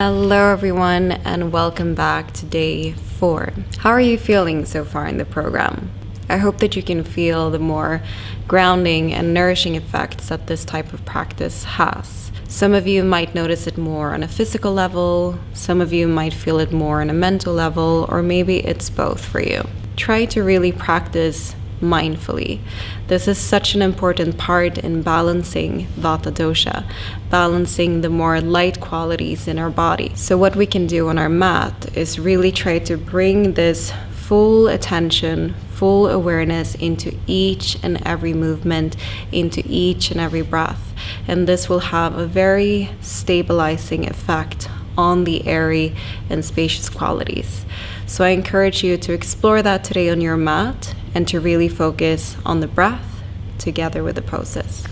Hello everyone and welcome back to day 4. How are you feeling so far in the program? I hope that you can feel the more grounding and nourishing effects that this type of practice has. Some of you might notice it more on a physical level, some of you might feel it more on a mental level, or maybe it's both for you. Try to really practice mindfully. This is such an important part in balancing Vata dosha, balancing the more light qualities in our body. So what we can do on our mat is really try to bring this full attention, full awareness into each and every movement, into each and every breath. And this will have a very stabilizing effect on the airy and spacious qualities. So I encourage you to explore that today on your mat and to really focus on the breath together with the poses.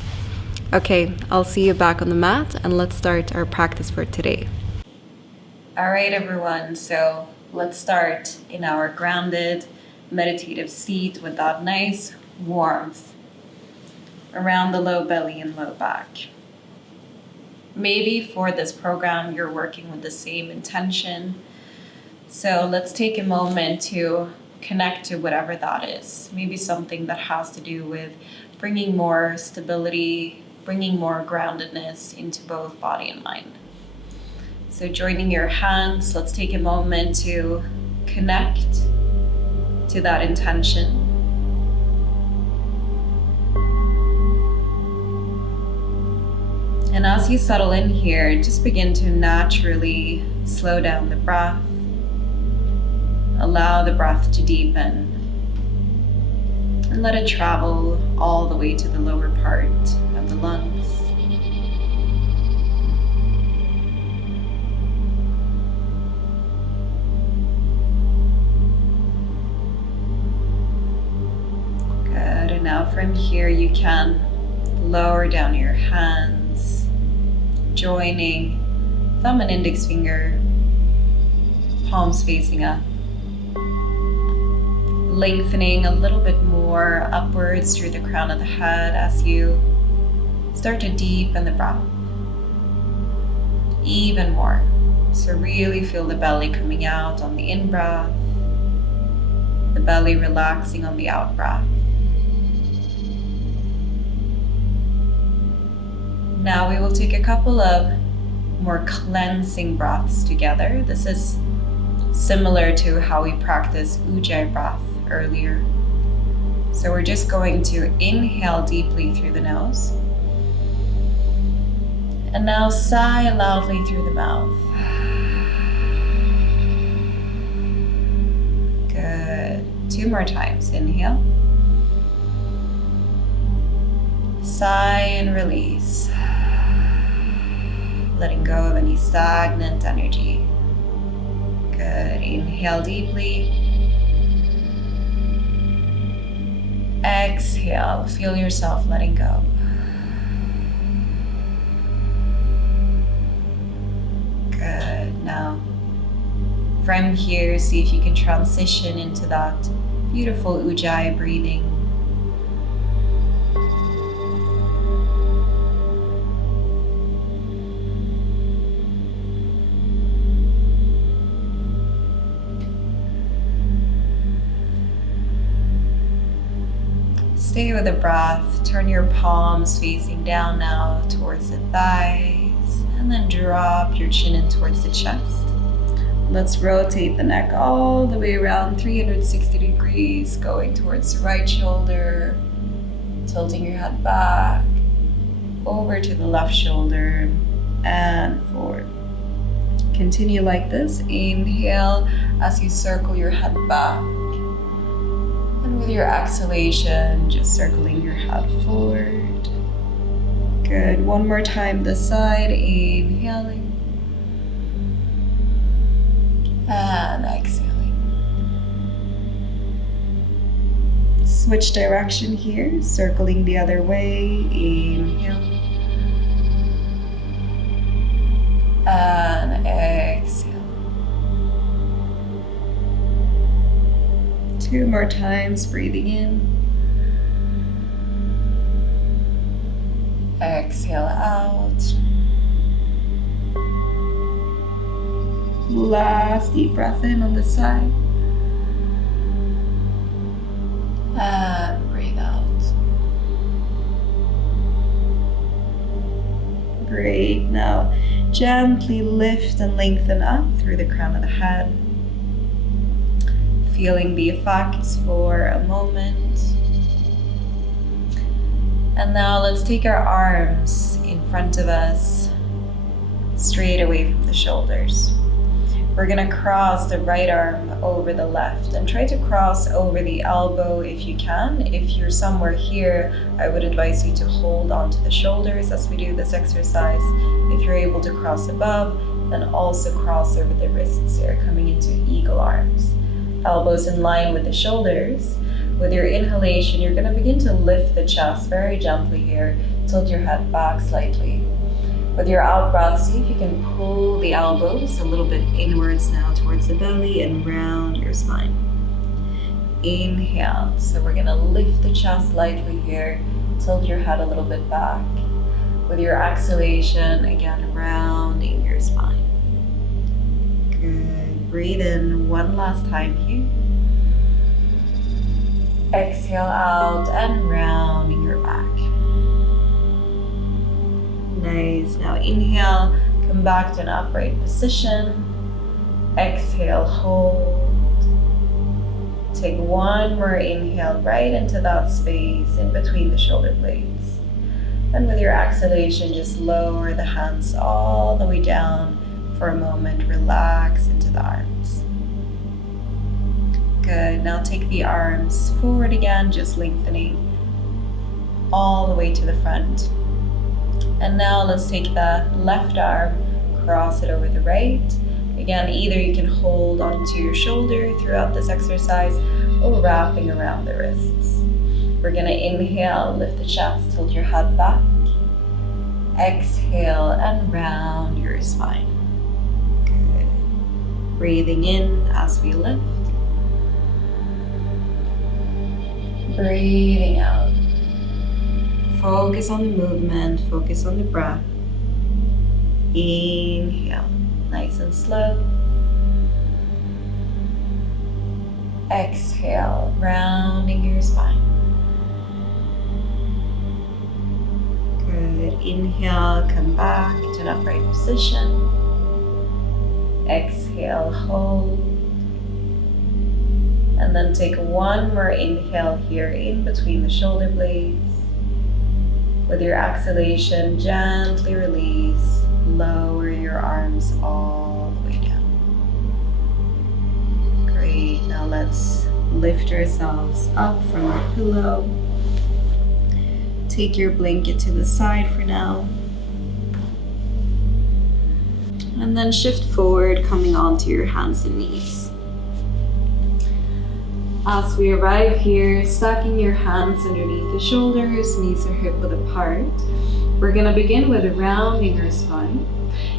Okay, I'll see you back on the mat and let's start our practice for today. All right, everyone, so let's start in our grounded meditative seat with that nice warmth around the low belly and low back. Maybe for this program, you're working with the same intention. So let's take a moment to connect to whatever that is. Maybe something that has to do with bringing more stability, bringing more groundedness into both body and mind. So joining your hands, let's take a moment to connect to that intention. And as you settle in here, just begin to naturally slow down the breath. Allow the breath to deepen and let it travel all the way to the lower part of the lungs. Good, and now from here you can lower down your hands, joining thumb and index finger, palms facing up. Lengthening a little bit more upwards through the crown of the head as you start to deepen the breath even more. So really feel the belly coming out on the in-breath, the belly relaxing on the out-breath. Now we will take a couple of more cleansing breaths together. This is similar to how we practice ujjayi breath earlier. So we're just going to inhale deeply through the nose. And now sigh loudly through the mouth. Good. 2 more times. Inhale. Sigh and release. Letting go of any stagnant energy. Good. Inhale deeply. Exhale. Feel yourself letting go. Good. Now, from here, see if you can transition into that beautiful ujjayi breathing. Stay with the breath. Turn your palms facing down now towards the thighs, and then drop your chin in towards the chest. Let's rotate the neck all the way around 360 degrees, going towards the right shoulder, tilting your head back, over to the left shoulder, and forward. Continue like this. Inhale as you circle your head back. And with your exhalation, just circling your head forward. Good. One more time this side. Inhaling. And exhaling. Switch direction here. Circling the other way. Inhale. And exhale. 2 more times, breathing in. Exhale out. Last deep breath in on this side. And breathe out. Great. Now gently lift and lengthen up through the crown of the head. Feeling the effects for a moment. And now let's take our arms in front of us, straight away from the shoulders. We're gonna cross the right arm over the left and try to cross over the elbow if you can. If you're somewhere here, I would advise you to hold onto the shoulders as we do this exercise. If you're able to cross above, then also cross over the wrists here, coming into eagle arms. Elbows in line with the shoulders. With your inhalation, you're gonna begin to lift the chest very gently here. Tilt your head back slightly. With your out breath, see if you can pull the elbows a little bit inwards now towards the belly and round your spine. Inhale. So we're gonna lift the chest lightly here. Tilt your head a little bit back. With your exhalation, again, rounding your spine. Good. Breathe in one last time here. Exhale out and rounding your back. Nice. Now inhale, come back to an upright position. Exhale, hold. Take one more inhale right into that space in between the shoulder blades. And with your exhalation, just lower the hands all the way down for a moment. Relax into the arms. Good. Now take the arms forward again, just lengthening all the way to the front. And now let's take the left arm, cross it over the right. Again, either you can hold onto your shoulder throughout this exercise or wrapping around the wrists. We're gonna inhale, lift the chest, tilt your head back. Exhale and round your spine. Good. Breathing in as we lift. Breathing out. Focus on the movement, focus on the breath. Inhale, nice and slow. Exhale, rounding your spine. Good. Inhale, come back to an upright position. Exhale, hold. And then take one more inhale here in between the shoulder blades. With your exhalation, gently release, lower your arms all the way down. Great, now let's lift ourselves up from our pillow. Take your blanket to the side for now. And then shift forward, coming onto your hands and knees. As we arrive here, stacking your hands underneath the shoulders, knees are hip width apart. We're gonna begin with rounding our spine,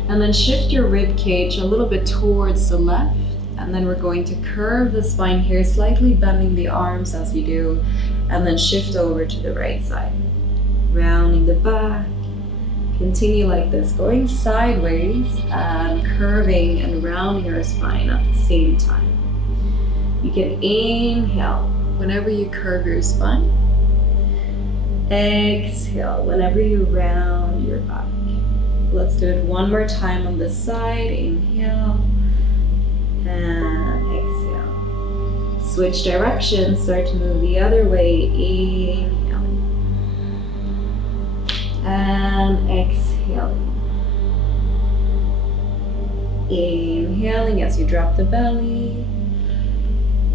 and then shift your rib cage a little bit towards the left, and then we're going to curve the spine here, slightly bending the arms as you do, and then shift over to the right side. Rounding the back, continue like this, going sideways and curving and rounding our spine at the same time. You can inhale whenever you curve your spine. Exhale whenever you round your back. Let's do it one more time on this side. Inhale and exhale. Switch directions, start to move the other way. Inhale and exhaling. Inhaling as you drop the belly.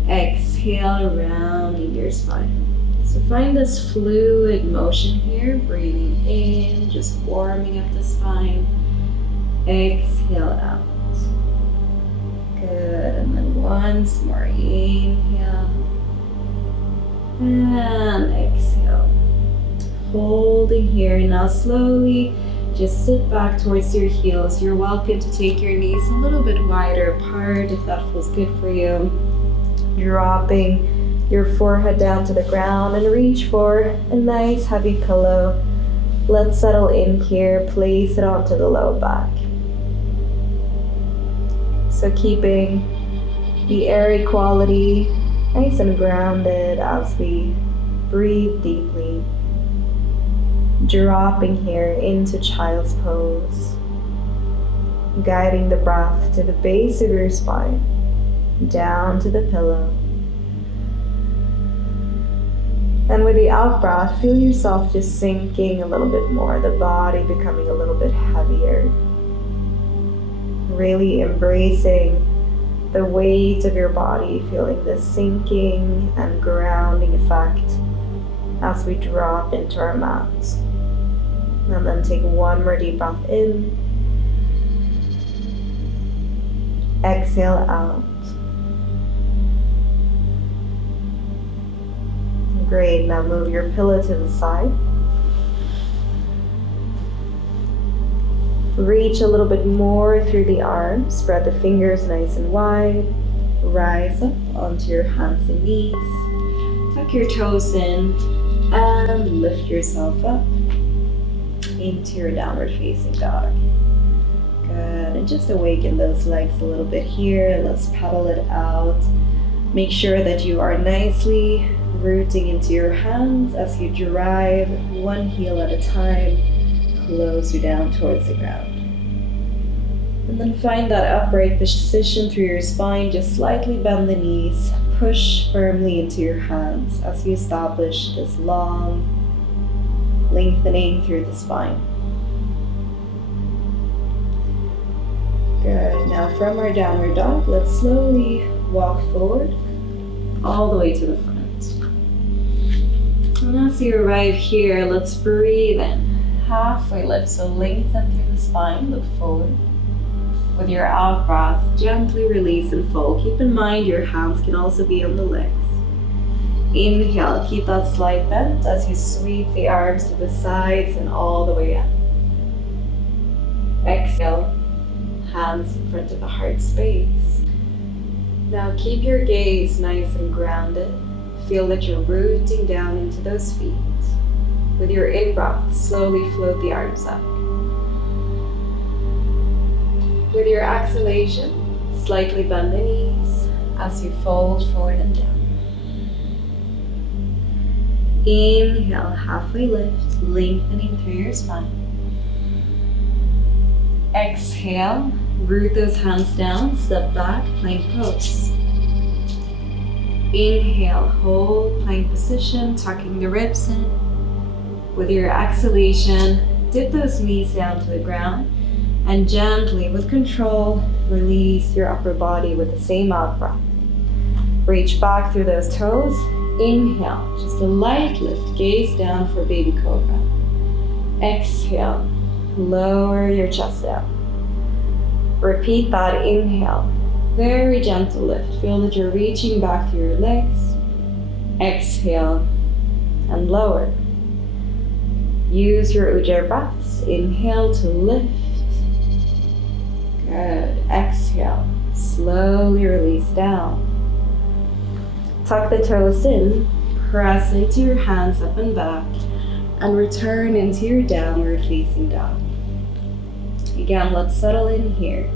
Exhale, rounding your spine. So find this fluid motion here, breathing in, just warming up the spine. Exhale out. Good, and then once more, inhale and exhale. Holding here, now slowly just sit back towards your heels. You're welcome to take your knees a little bit wider apart if that feels good for you. Dropping your forehead down to the ground and reach for a nice heavy pillow. Let's settle in here, place it onto the low back. So keeping the air quality nice and grounded as we breathe deeply. Dropping here into child's pose. Guiding the breath to the base of your spine, down to the pillow. And with the out breath, feel yourself just sinking a little bit more, the body becoming a little bit heavier. Really embracing the weight of your body, feeling the sinking and grounding effect as we drop into our mat. And then take one more deep breath in. Exhale out. Great, now move your pillow to the side. Reach a little bit more through the arms, spread the fingers nice and wide. Rise up onto your hands and knees. Tuck your toes in and lift yourself up into your downward facing dog. Good, and just awaken those legs a little bit here. Let's pedal it out. Make sure that you are nicely rooting into your hands as you drive one heel at a time, closer down towards the ground. And then find that upright position through your spine. Just slightly bend the knees, push firmly into your hands as you establish this long lengthening through the spine. Good, now from our downward dog, let's slowly walk forward all the way to the front. And as you arrive here, let's breathe in. Halfway lift, so lengthen through the spine, look forward. With your out breath, gently release and fold. Keep in mind your hands can also be on the legs. Inhale, keep that slight bend as you sweep the arms to the sides and all the way up. Exhale, hands in front of the heart space. Now keep your gaze nice and grounded. Feel that you're rooting down into those feet. With your in-breath, slowly float the arms up. With your exhalation, slightly bend the knees as you fold forward and down. Inhale, halfway lift, lengthening through your spine. Exhale, root those hands down, step back, plank pose. Inhale, hold plank position, tucking the ribs in. With your exhalation, dip those knees down to the ground and gently, with control, release your upper body with the same out breath. Reach back through those toes. Inhale, just a light lift, gaze down for baby cobra. Exhale, lower your chest down. Repeat that inhale. Very gentle lift. Feel that you're reaching back through your legs. Exhale and lower. Use your ujjayi breaths. Inhale to lift. Good. Exhale. Slowly release down. Tuck the toes in. Press into your hands up and back. And return into your downward facing dog. Again, let's settle in here.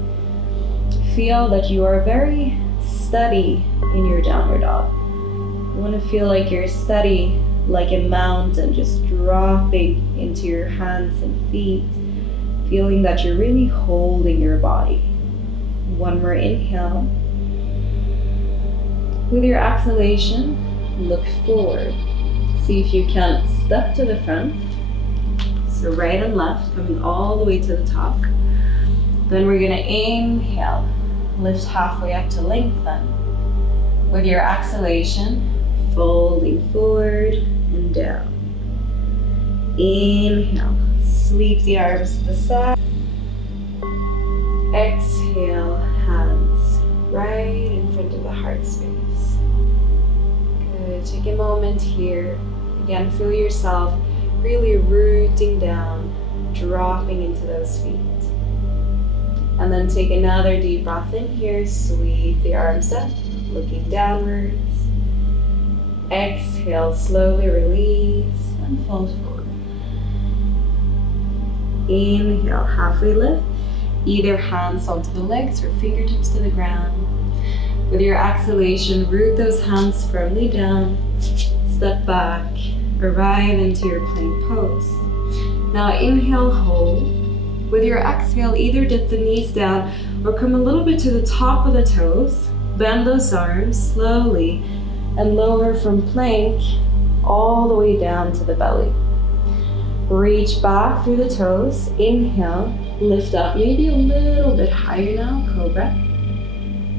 Feel that you are very steady in your downward dog. You want to feel like you're steady like a mountain, just dropping into your hands and feet, feeling that you're really holding your body. One more inhale. With your exhalation, look forward. See if you can step to the front. So right and left, coming all the way to the top. Then we're gonna inhale. Lift halfway up to lengthen. With your exhalation, folding forward and down. Inhale, sweep the arms to the side. Exhale, hands right in front of the heart space. Good, take a moment here. Again, feel yourself really rooting down, dropping into those feet. And then take another deep breath in here, sweep the arms up, looking downwards. Exhale, slowly release and fold forward. Inhale, halfway lift. either hands onto the legs or fingertips to the ground. With your exhalation, root those hands firmly down, step back, arrive into your plank pose. Now inhale, hold. With your exhale, either dip the knees down or come a little bit to the top of the toes, bend those arms slowly, and lower from plank all the way down to the belly. Reach back through the toes, inhale, lift up maybe a little bit higher now, cobra.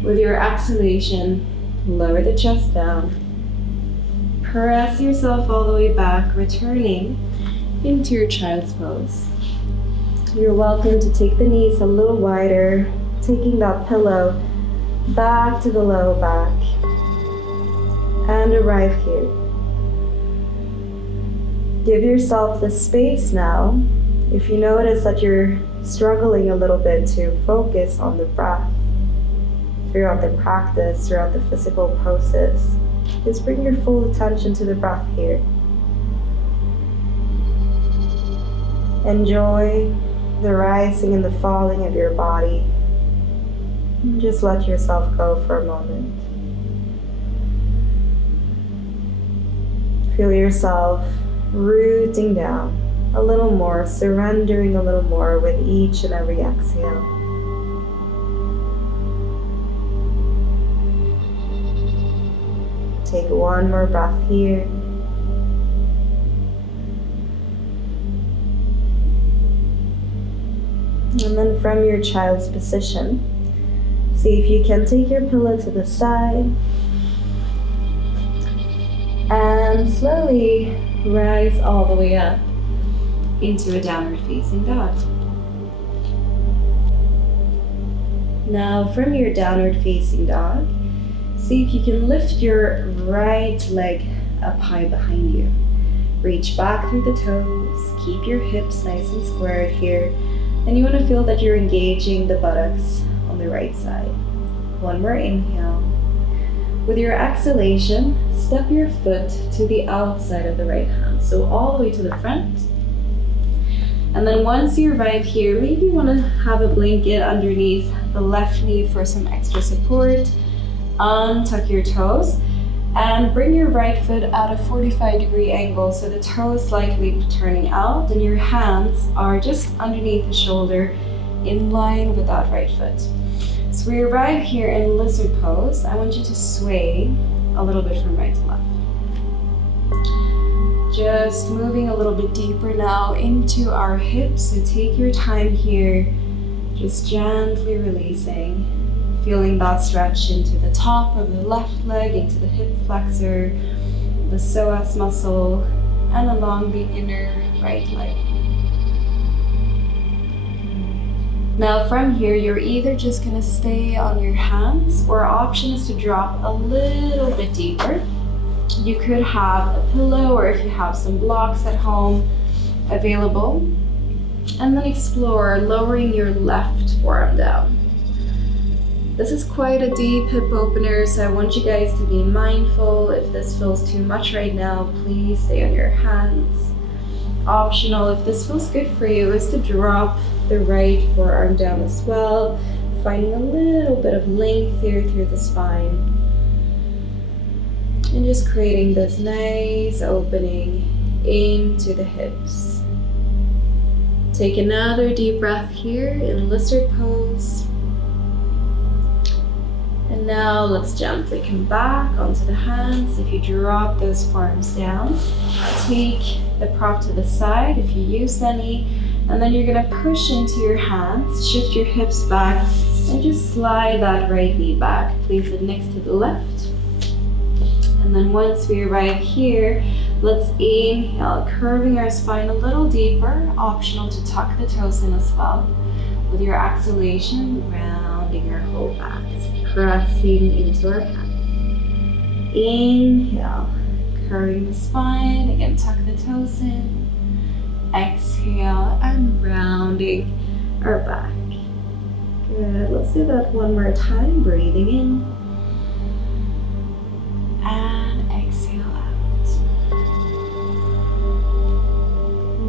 With your exhalation, lower the chest down. Press yourself all the way back, returning into your child's pose. You're welcome to take the knees a little wider, taking that pillow back to the low back, and arrive here. Give yourself the space now. If you notice that you're struggling a little bit to focus on the breath throughout the practice, throughout the physical process, just bring your full attention to the breath here. Enjoy the rising and the falling of your body. And just let yourself go for a moment. Feel yourself rooting down a little more, surrendering a little more with each and every exhale. Take one more breath here. And then from your child's position, see if you can take your pillow to the side and slowly rise all the way up into a downward facing dog. Now from your downward facing dog, see if you can lift your right leg up high behind you. Reach back through the toes, keep your hips nice and squared here, and you want to feel that you're engaging the buttocks on the right side. One more inhale. With your exhalation, step your foot to the outside of the right hand, so all the way to the front. And then once you arrive here, maybe you want to have a blanket underneath the left knee for some extra support. Untuck your toes and bring your right foot at a 45-degree angle, so the toes slightly turning out and your hands are just underneath the shoulder in line with that right foot. So we arrive here in lizard pose. I want you to sway a little bit from right to left. Just moving a little bit deeper now into our hips. So take your time here, just gently releasing, feeling that stretch into the top of the left leg, into the hip flexor, the psoas muscle, and along the inner right leg. Now from here, you're either just gonna stay on your hands, or our option is to drop a little bit deeper. You could have a pillow, or if you have some blocks at home available, and then explore lowering your left forearm down. This is quite a deep hip opener, so I want you guys to be mindful. If this feels too much right now, please stay on your hands. Optional, if this feels good for you, is to drop the right forearm down as well, finding a little bit of length here through the spine. And just creating this nice opening into the hips. Take another deep breath here in lizard pose. And now let's gently come back onto the hands. If you drop those forearms down, take the prop to the side if you used any, and then you're gonna push into your hands, shift your hips back, and just slide that right knee back. Place it next to the left. And then once we arrive here, let's inhale, curving our spine a little deeper. Optional to tuck the toes in as well. With your exhalation, rounding our whole back, pressing into our hands. Inhale, curving the spine, again tuck the toes in. Exhale and rounding our back. Good, let's do that one more time, breathing in. And exhale out.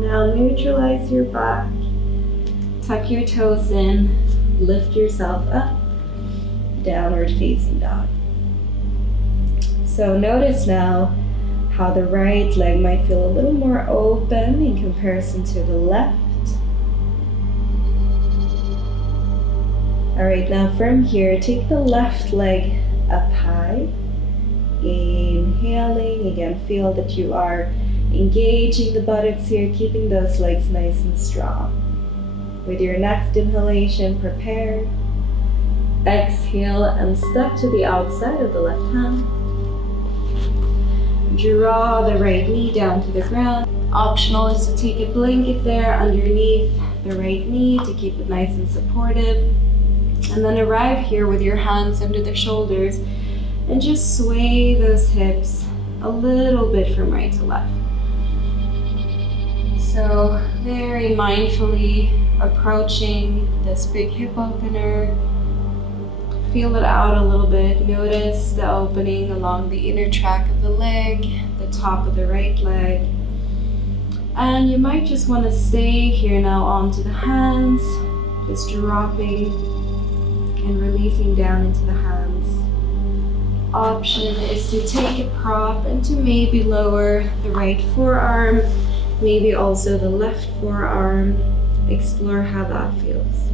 Now neutralize your back, tuck your toes in, lift yourself up, downward facing dog. So notice now how the right leg might feel a little more open in comparison to the left. All right, now from here, take the left leg up high. Inhaling, again, feel that you are engaging the buttocks here, keeping those legs nice and strong. With your next inhalation, prepare. Exhale and step to the outside of the left hand. Draw the right knee down to the ground. Optional is to take a blanket there underneath the right knee to keep it nice and supportive. And then arrive here with your hands under the shoulders and just sway those hips a little bit from right to left. So very mindfully approaching this big hip opener. Feel it out a little bit. Notice the opening along the inner track of the leg, the top of the right leg. And you might just want to stay here now onto the hands, just dropping and releasing down into the hands. Option is to take a prop and to maybe lower the right forearm, maybe also the left forearm. Explore how that feels.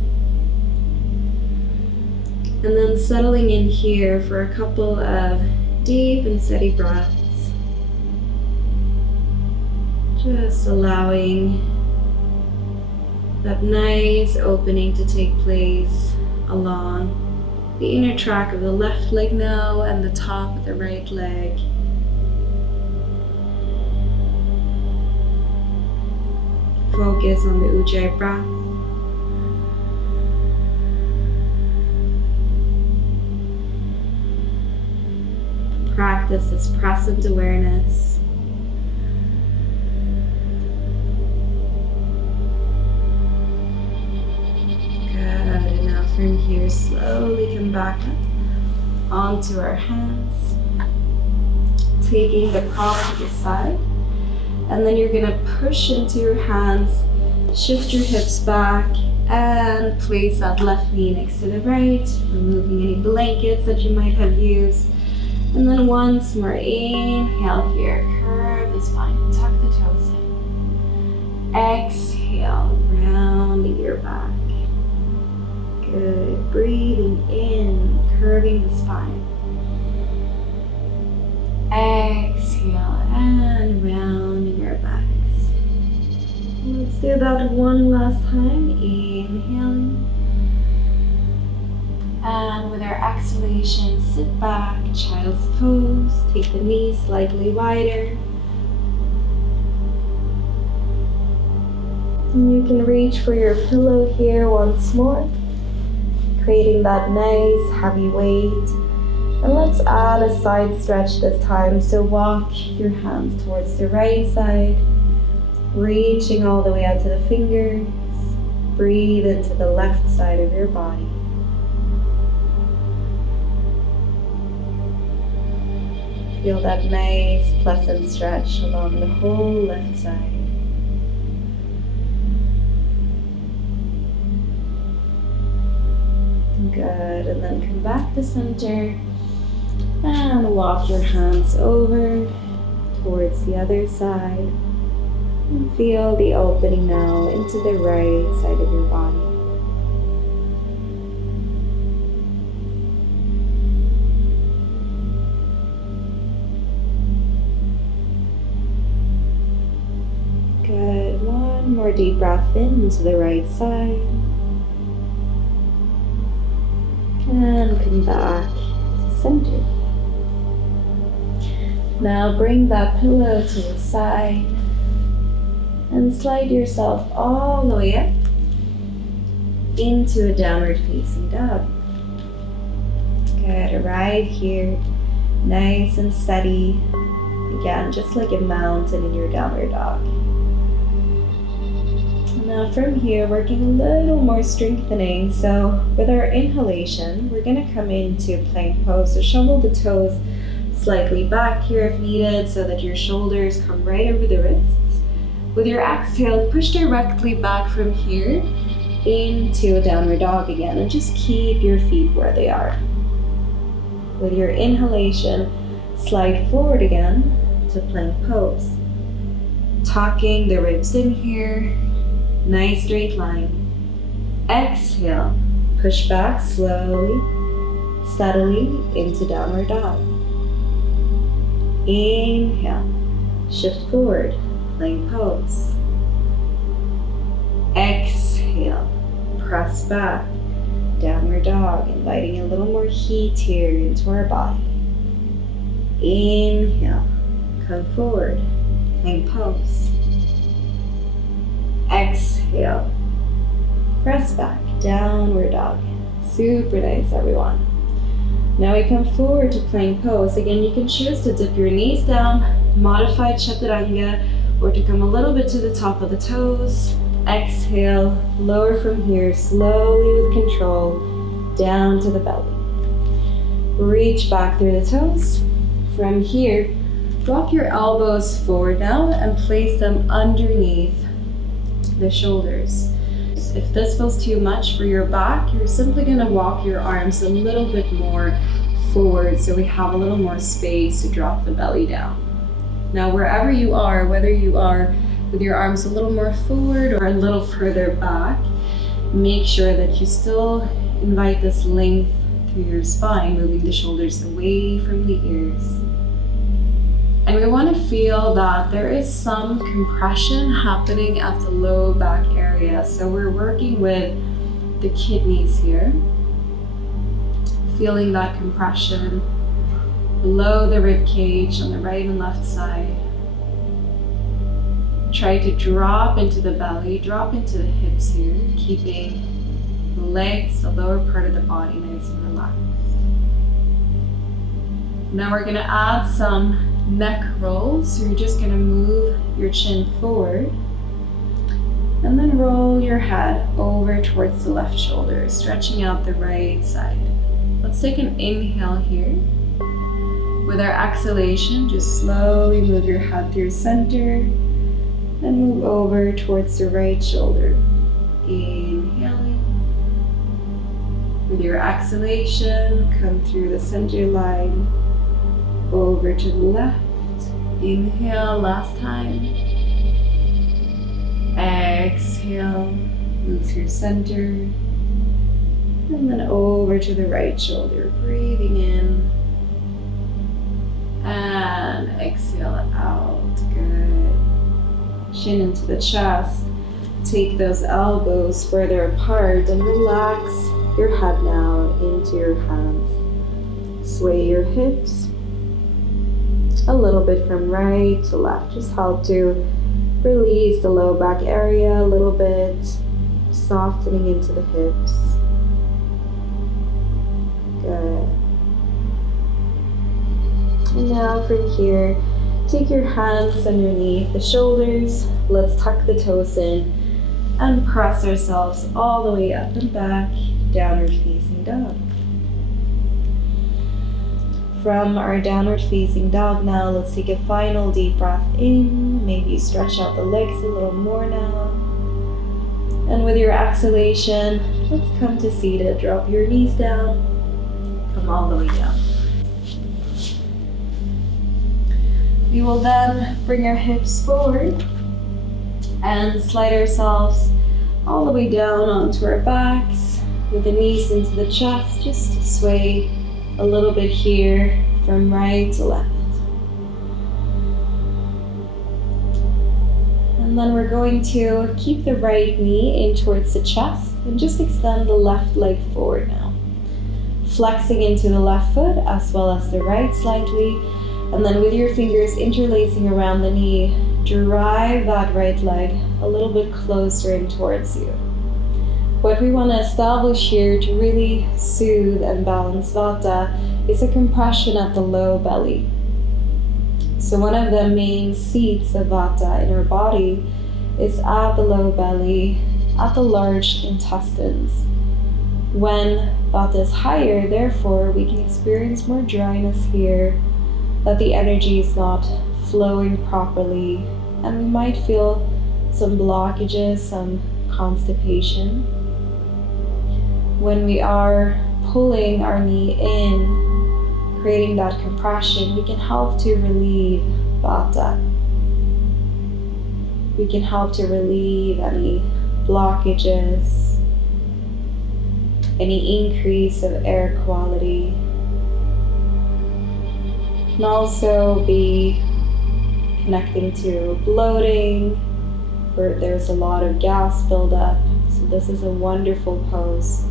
And then settling in here for a couple of deep and steady breaths. Just allowing that nice opening to take place along the inner track of the left leg now and the top of the right leg. Focus on the Ujjayi breath. Practice this present awareness. From here, slowly come back up onto our hands, taking the prop to the side, and then you're going to push into your hands, shift your hips back, and place that left knee next to the right, removing any blankets that you might have used. And then once more, inhale here, curve the spine, tuck the toes in. Exhale, rounding your back. Good. Breathing in, curving the spine. Exhale and rounding your backs. Let's do that one last time. Inhaling. And with our exhalation, sit back, child's pose. Take the knees slightly wider. And you can reach for your pillow here once more, creating that nice heavy weight. And let's add a side stretch this time. So walk your hands towards the right side, reaching all the way out to the fingers. Breathe into the left side of your body. Feel that nice, pleasant stretch along the whole left side. Good, and then come back to center and walk your hands over towards the other side. And feel the opening now into the right side of your body. Good, one more deep breath in into the right side. And come back to center. Now bring that pillow to the side and slide yourself all the way up into a downward facing dog. Good, arrive here, nice and steady. Again, just like a mountain in your downward dog. Now from here, working a little more strengthening. So with our inhalation, we're going to come into plank pose. So shovel the toes slightly back here if needed so that your shoulders come right over the wrists. With your exhale, push directly back from here into a downward dog again, and just keep your feet where they are. With your inhalation, slide forward again to plank pose. Tucking the ribs in here, nice straight line. Exhale, push back slowly, steadily into downward dog. Inhale, shift forward, plank pose. Exhale, press back, downward dog, inviting a little more heat here into our body. Inhale, come forward, plank pose. Exhale, press back, downward dog. Super nice, everyone. Now we come forward to plank pose. Again, you can choose to dip your knees down, modified chaturanga, or to come a little bit to the top of the toes. Exhale, lower from here, slowly with control, down to the belly. Reach back through the toes. From here, walk your elbows forward now and place them underneath the shoulders. If this feels too much for your back, you're simply going to walk your arms a little bit more forward so we have a little more space to drop the belly down. Now, wherever you are, whether you are with your arms a little more forward or a little further back, make sure that you still invite this length through your spine, moving the shoulders away from the ears. And we want to feel that there is some compression happening at the low back area. So we're working with the kidneys here, feeling that compression below the rib cage on the right and left side. Try to drop into the belly, drop into the hips here, keeping the legs, the lower part of the body nice and relaxed. Now we're going to add some neck rolls. So you're just going to move your chin forward and then roll your head over towards the left shoulder, stretching out the right side. Let's take an inhale here. With our exhalation, just slowly move your head through center and move over towards the right shoulder. Inhaling. With your exhalation, come through the center line, over to the left. Inhale, last time. Exhale, move through center. And then over to the right shoulder, breathing in. And exhale out, good. Chin into the chest. Take those elbows further apart and relax your head now into your hands. Sway your hips a little bit from right to left. Just help to release the low back area a little bit, softening into the hips. Good. And now from here, take your hands underneath the shoulders. Let's tuck the toes in and press ourselves all the way up and back, downward facing dog. From our downward facing dog now, let's take a final deep breath in. Maybe stretch out the legs a little more now. And with your exhalation, let's come to seated. Drop your knees down. Come all the way down. We will then bring our hips forward and slide ourselves all the way down onto our backs with the knees into the chest. Just sway a little bit here from right to left. And then we're going to keep the right knee in towards the chest and just extend the left leg forward now. Flexing into the left foot as well as the right slightly. And then with your fingers interlacing around the knee, drive that right leg a little bit closer in towards you. What we want to establish here to really soothe and balance Vata is a compression at the low belly. So one of the main seats of Vata in our body is at the low belly, at the large intestines. When Vata is higher, therefore, we can experience more dryness here, that the energy is not flowing properly, and we might feel some blockages, some constipation. when we are pulling our knee in, creating that compression, we can help to relieve Vata. We can help to relieve any blockages, any increase of air quality. It can also be connecting to bloating, where there's a lot of gas buildup. So this is a wonderful pose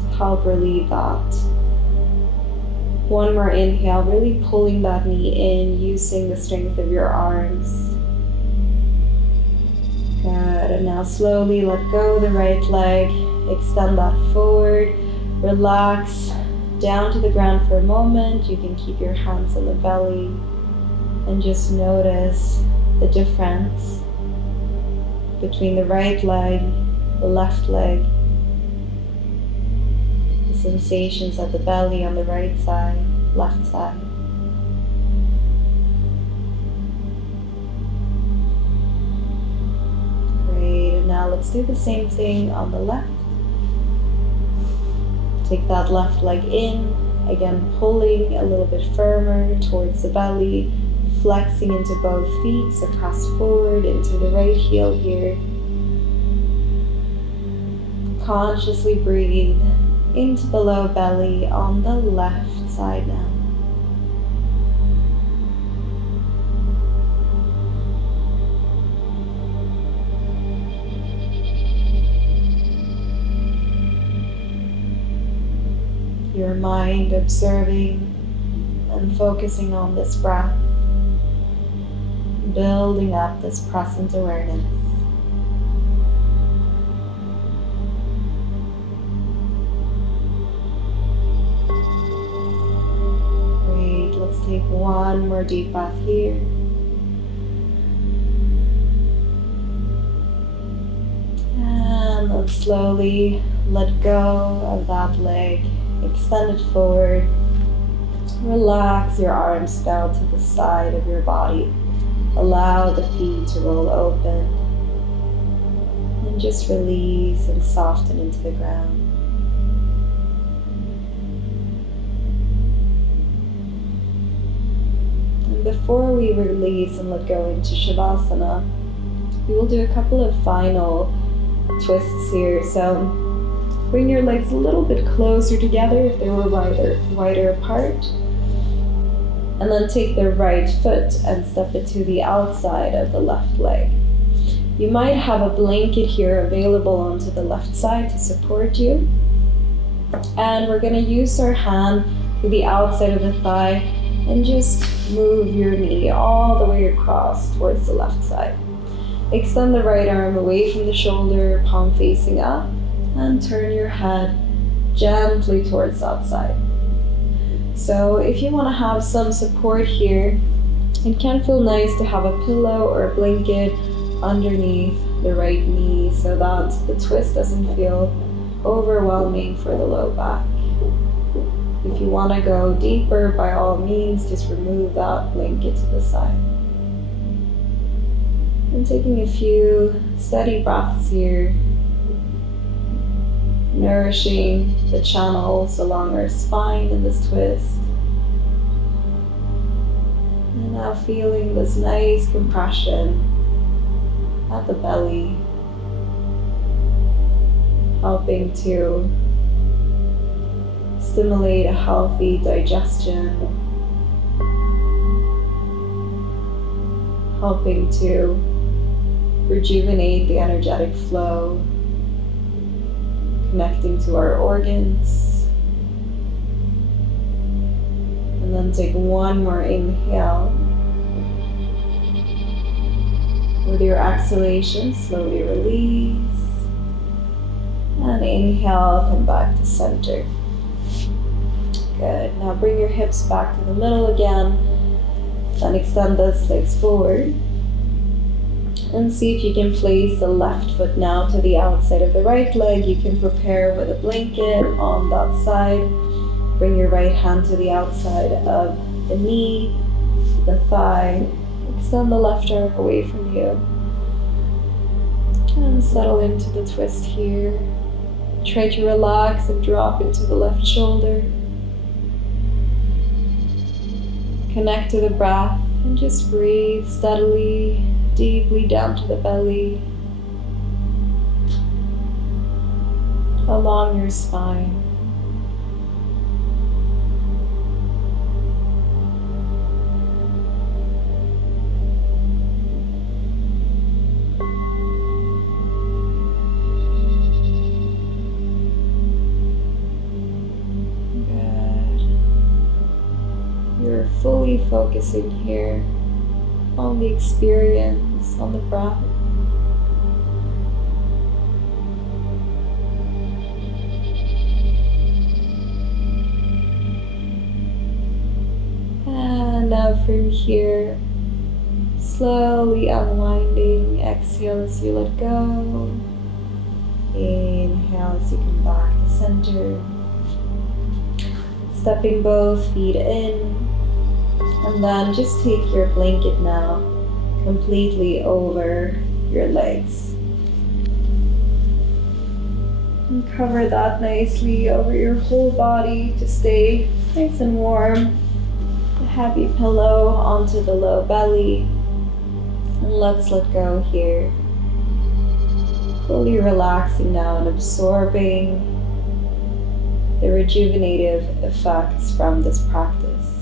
to help relieve that. One more inhale, really pulling that knee in, using the strength of your arms. Good, and now slowly let go the right leg, extend that forward, relax down to the ground for a moment. You can keep your hands on the belly and just notice the difference between the right leg, the left leg, the sensations at the belly on the right side, left side. Great, and now let's do the same thing on the left. Take that left leg in, again pulling a little bit firmer towards the belly, flexing into both feet, so press forward into the right heel here. Consciously breathe into the low belly on the left side now. Your mind observing and focusing on this breath, building up this present awareness. Great, let's take one more deep breath here. And then slowly let go of that leg. Extend it forward. Relax your arms down to the side of your body. Allow the feet to roll open. And just release and soften into the ground. And before we release and let go into Shavasana, we will do a couple of final twists here. So bring your legs a little bit closer together if they were wider apart. And then take the right foot and step it to the outside of the left leg. You might have a blanket here available onto the left side to support you. And we're going to use our hand to the outside of the thigh and just move your knee all the way across towards the left side. Extend the right arm away from the shoulder, palm facing up. And turn your head gently towards that side. So if you want to have some support here, it can feel nice to have a pillow or a blanket underneath the right knee so that the twist doesn't feel overwhelming for the low back. If you want to go deeper, by all means, just remove that blanket to the side. And taking a few steady breaths here, nourishing the channels along our spine in this twist. And now feeling this nice compression at the belly, helping to stimulate a healthy digestion, helping to rejuvenate the energetic flow, connecting to our organs. And then take one more inhale. With your exhalation, slowly release. And inhale, come back to center. Good. Now bring your hips back to the middle again. Then extend those legs forward. And see if you can place the left foot now to the outside of the right leg. You can prepare with a blanket on that side. Bring your right hand to the outside of the knee, the thigh. Extend the left arm away from you. And settle into the twist here. Try to relax and drop into the left shoulder. Connect to the breath and just breathe steadily, deeply down to the belly, along your spine. You're fully focusing here on the experience, on the breath. And now from here, slowly unwinding. Exhale as you let go. Inhale as you come back to center. Stepping both feet in. And then just take your blanket now completely over your legs. And cover that nicely over your whole body to stay nice and warm. A heavy pillow onto the low belly. And let's let go here. Fully relaxing now and absorbing the rejuvenative effects from this practice.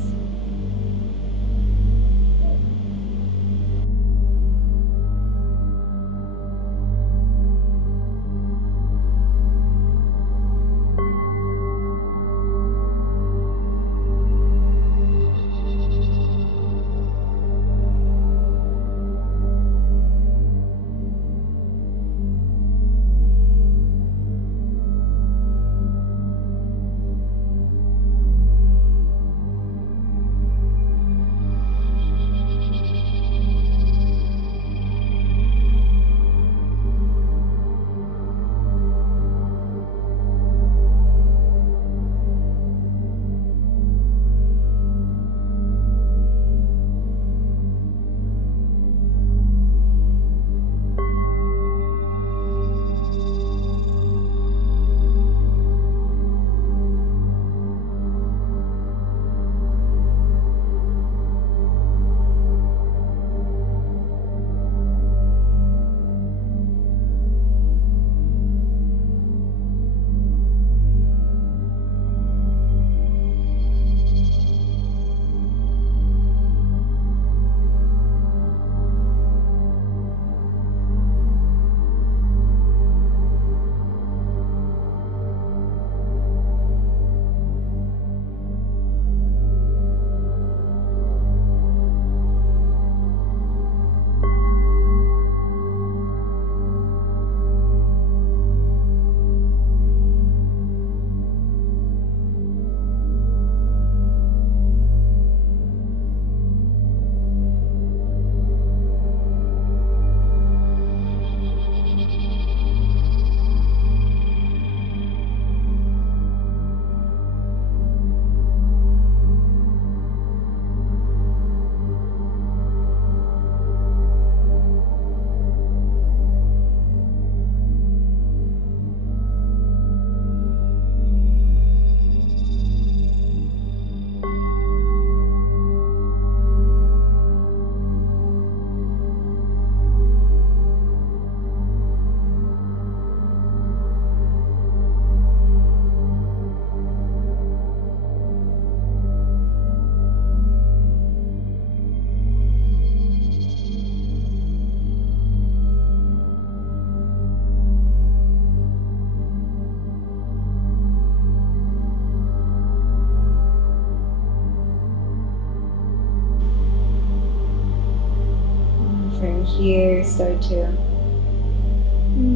Here, start to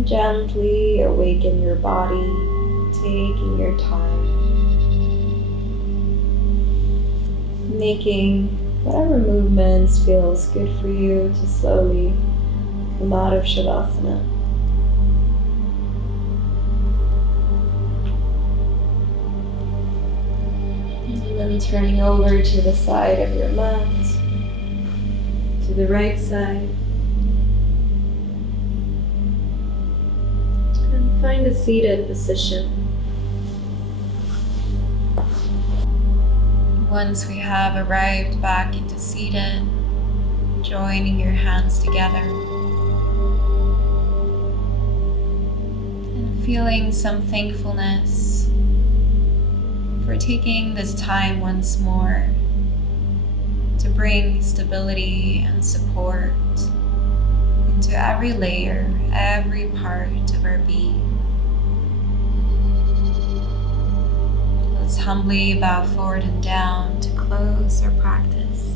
gently awaken your body, taking your time, making whatever movements feels good for you to slowly come out of Shavasana. And then turning over to the side of your mat, to the right side. Find a seated position. Once we have arrived back into seated, joining your hands together and feeling some thankfulness for taking this time once more to bring stability and support into every layer, every part of our being. Let's humbly bow forward and down to close our practice.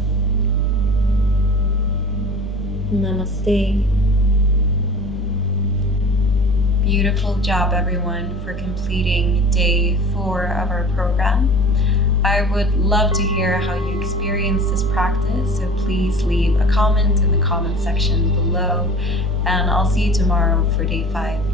Namaste. Beautiful job, everyone, for completing day 4 of our program. I would love to hear how you experienced this practice, so please leave a comment in the comment section below, and I'll see you tomorrow for day 5.